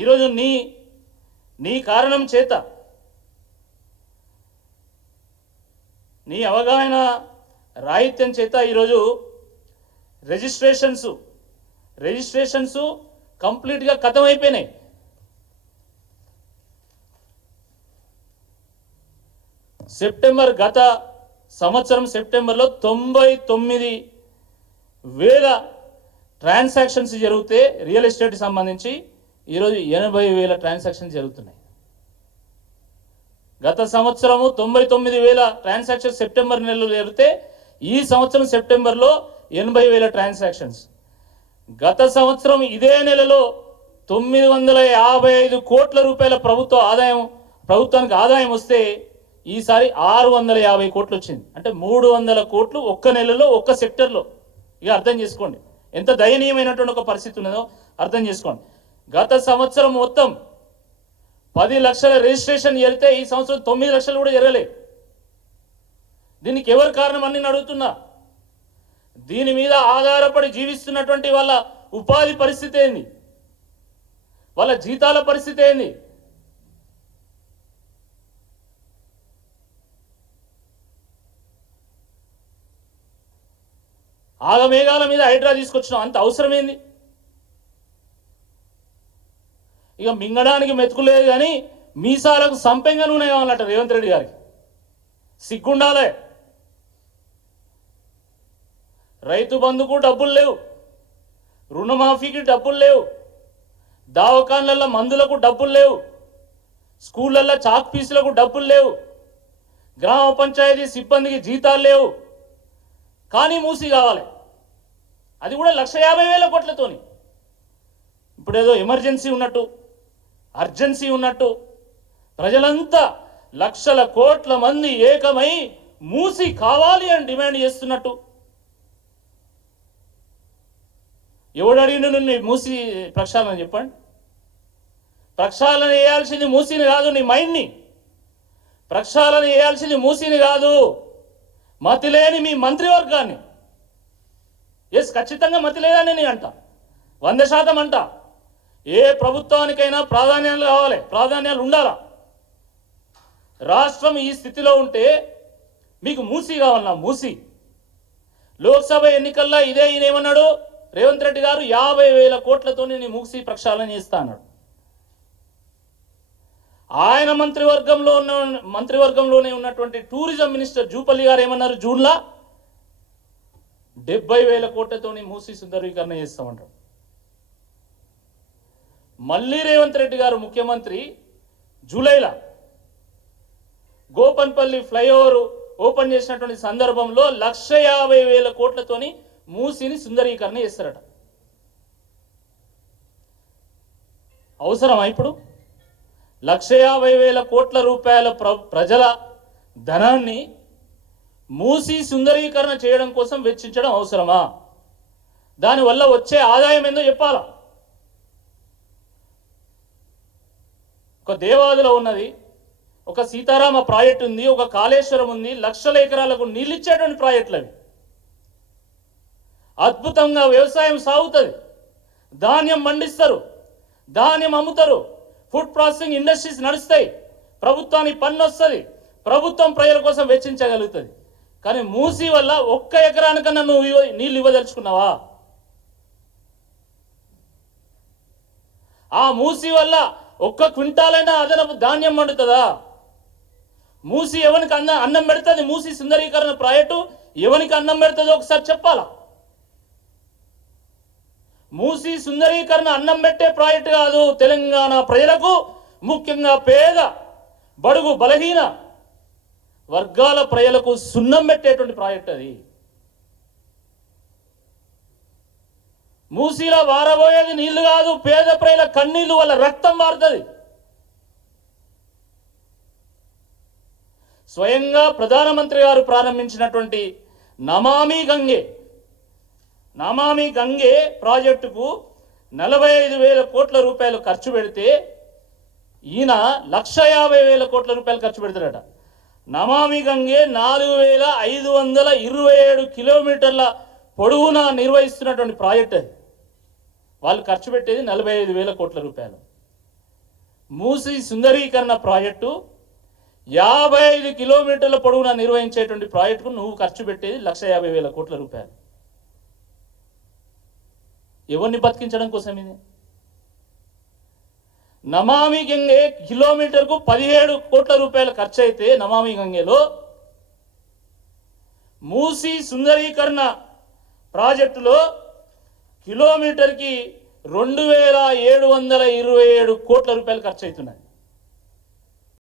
ఈరోజు నీ కారణం చేత, నీ అవగాహన రాహిత్యం చేత ఈరోజు రిజిస్ట్రేషన్స్ కంప్లీట్గా ఖతం అయిపోయినాయి. గత సంవత్సరం సెప్టెంబర్లో 99,000 ట్రాన్సాక్షన్స్ జరిగితే రియల్ ఎస్టేట్ సంబంధించి ఈరోజు 80,000 ట్రాన్సాక్షన్స్ జరుగుతున్నాయి. గత సంవత్సరము 99,000 ట్రాన్సాక్షన్స్ సెప్టెంబర్ నెలలో జరిగితే ఈ సంవత్సరం సెప్టెంబర్లో 80,000 ట్రాన్సాక్షన్స్. గత సంవత్సరం ఇదే నెలలో 955 కోట్ల రూపాయల ప్రభుత్వానికి ఆదాయం వస్తే ఈసారి 650 కోట్లు వచ్చింది. అంటే 300 కోట్లు ఒక్క నెలలో ఒక్క సెక్టర్లో. ఇక అర్థం చేసుకోండి ఎంత దయనీయమైనటువంటి ఒక పరిస్థితి ఉన్నదో అర్థం చేసుకోండి. గత సంవత్సరం మొత్తం 10 లక్షల రిజిస్ట్రేషన్ జరిగితే ఈ సంవత్సరం 9 లక్షలు కూడా జరగలేదు. దీనికి ఎవరు కారణం అని నేను అడుగుతున్నా. దీని మీద ఆధారపడి జీవిస్తున్నటువంటి వాళ్ళ ఉపాధి పరిస్థితి ఏంది, వాళ్ళ జీతాల పరిస్థితి ఏంది? ఆగమేఘాల మీద హైడ్రా తీసుకొచ్చినాం, అంత అవసరమేంది? ఇక మింగడానికి మెతుకులేదు కానీ మీసాలకు సంపెంగా నూనె కావాలంట రేవంత్ రెడ్డి గారికి. సిగ్గుండాలే. రైతు బంధుకు డబ్బులు లేవు, రుణమాఫీకి డబ్బులు లేవు, దవాఖాన్లలో మందులకు డబ్బులు లేవు, స్కూళ్ళల్లో చాక్ పీసులకు డబ్బులు లేవు, గ్రామ పంచాయతీ సిబ్బందికి జీతాలు లేవు. కానీ మూసి కావాలి, అది కూడా 150,000 కోట్లతోని. ఇప్పుడు ఏదో ఎమర్జెన్సీ ఉన్నట్టు, అర్జెన్సీ ఉన్నట్టు ప్రజలంతా లక్షల కోట్ల మంది ఏకమై మూసి కావాలి అని డిమాండ్ చేస్తున్నట్టు. ఎవడు అడిగిన నిన్ను మూసి ప్రక్షాళన చెప్పండి. ప్రక్షాళన చేయాల్సింది మూసిని కాదు, నీ మైండ్ని. ప్రక్షాళన చేయాల్సింది మూసిని కాదు, మతి లేని మీ మంత్రివర్గాన్ని. ఎస్, ఖచ్చితంగా మతి లేదని నేను అంట, 100% అంట. ఏ ప్రభుత్వానికైనా ప్రాధాన్యాలు కావాలి, ప్రాధాన్యాలు ఉండాలా. రాష్ట్రం ఈ స్థితిలో ఉంటే మీకు మూసి కావాలన్నా మూసి. లోక్సభ ఎన్నికల్లో ఇదే ఈయన ఏమన్నాడు రేవంత్ రెడ్డి గారు, 50,000 కోట్లతో నేను మూసి ప్రక్షాళన చేస్తా అన్నాడు. ఆయన మంత్రివర్గంలోనే ఉన్నటువంటి టూరిజం మినిస్టర్ జూపల్లి గారు ఏమన్నారు జూన్లో, 70,000 కోట్లతో మూసి సుందరీకరణ చేస్తామంటారు. మళ్ళీ రేవంత్ రెడ్డి గారు ముఖ్యమంత్రి జూలైలో గోపన్పల్లి ఫ్లైఓవర్ ఓపెన్ చేసినటువంటి సందర్భంలో 150,000 కోట్లతోని మూసిని సుందరీకరణ చేస్తారట. అవసరమా ఇప్పుడు 150,000 కోట్ల రూపాయల ప్రజల ధనాన్ని మూసి సుందరీకరణ చేయడం కోసం వెచ్చించడం అవసరమా? దానివల్ల వచ్చే ఆదాయం ఏందో చెప్పాలా. ఒక దేవాదులో ఉన్నది, ఒక సీతారామ ప్రాజెక్ట్ ఉంది, ఒక కాళేశ్వరం ఉంది, లక్షల ఎకరాలకు నీళ్ళు ఇచ్చేటువంటి ప్రాజెక్టులు అవి. అద్భుతంగా వ్యవసాయం సాగుతుంది, ధాన్యం పండిస్తారు, ధాన్యం అమ్ముతారు, ఫుడ్ ప్రాసెసింగ్ ఇండస్ట్రీస్ నడుస్తాయి, ప్రభుత్వానికి పన్ను వస్తుంది, ప్రభుత్వం ప్రజల కోసం వెచ్చించగలుగుతుంది. కానీ మూసి వల్ల ఒక్క ఎకరానికన్నా నువ్వు నీళ్ళు ఇవ్వదలుచుకున్నావా? ఆ మూసి వల్ల ఒక్క క్వింటాలైనా అదనపు ధాన్యం పండుతుందా? మూసి ఎవరికి అన్నం పెడుతుంది? మూసి సుందరీకరణ ప్రాజెక్టు ఎవరికి అన్నం పెడుతుందో ఒకసారి చెప్పాలా. మూసి సుందరీకరణ అన్నం పెట్టే ప్రాజెక్టు కాదు, తెలంగాణ ప్రజలకు, ముఖ్యంగా పేద బడుగు బలహీన వర్గాల ప్రజలకు సున్నం పెట్టేటువంటి ప్రాజెక్ట్ అది. మూసిలో వారబోయేది నీళ్లు కాదు, పేద ప్రజల కన్నీళ్లు, వాళ్ళ రక్తం మారుతుంది. స్వయంగా ప్రధానమంత్రి గారు ప్రారంభించినటువంటి నమామి గంగే ప్రాజెక్టుకు 45,000 కోట్ల రూపాయలు ఖర్చు పెడితే ఈయన 150,000 కోట్ల రూపాయలు ఖర్చు పెడతాడట. నమామి గంగే 4,527 కిలోమీటర్ల పొడవునా నిర్వహిస్తున్నటువంటి ప్రాజెక్ట్ అది. వాళ్ళు ఖర్చు పెట్టేది 45,000 కోట్ల రూపాయలు. మూసి సుందరీకరణ ప్రాజెక్టు 55 కిలోమీటర్ల పొడవునా నిర్వహించేటువంటి ప్రాజెక్టుకు నువ్వు ఖర్చు పెట్టేది 1,50,000 కోట్ల రూపాయలు. ఎవరిని బతికించడం కోసం ఇది? నమామి గంగే కిలోమీటర్కు 17 కోట్ల రూపాయలు ఖర్చు అయితే నమామి గంగేలో మూసి సుందరీకరణ ప్రాజెక్టులో కిలోమీటర్కి 2,727 కోట్ల రూపాయలు ఖర్చు అవుతున్నాయి.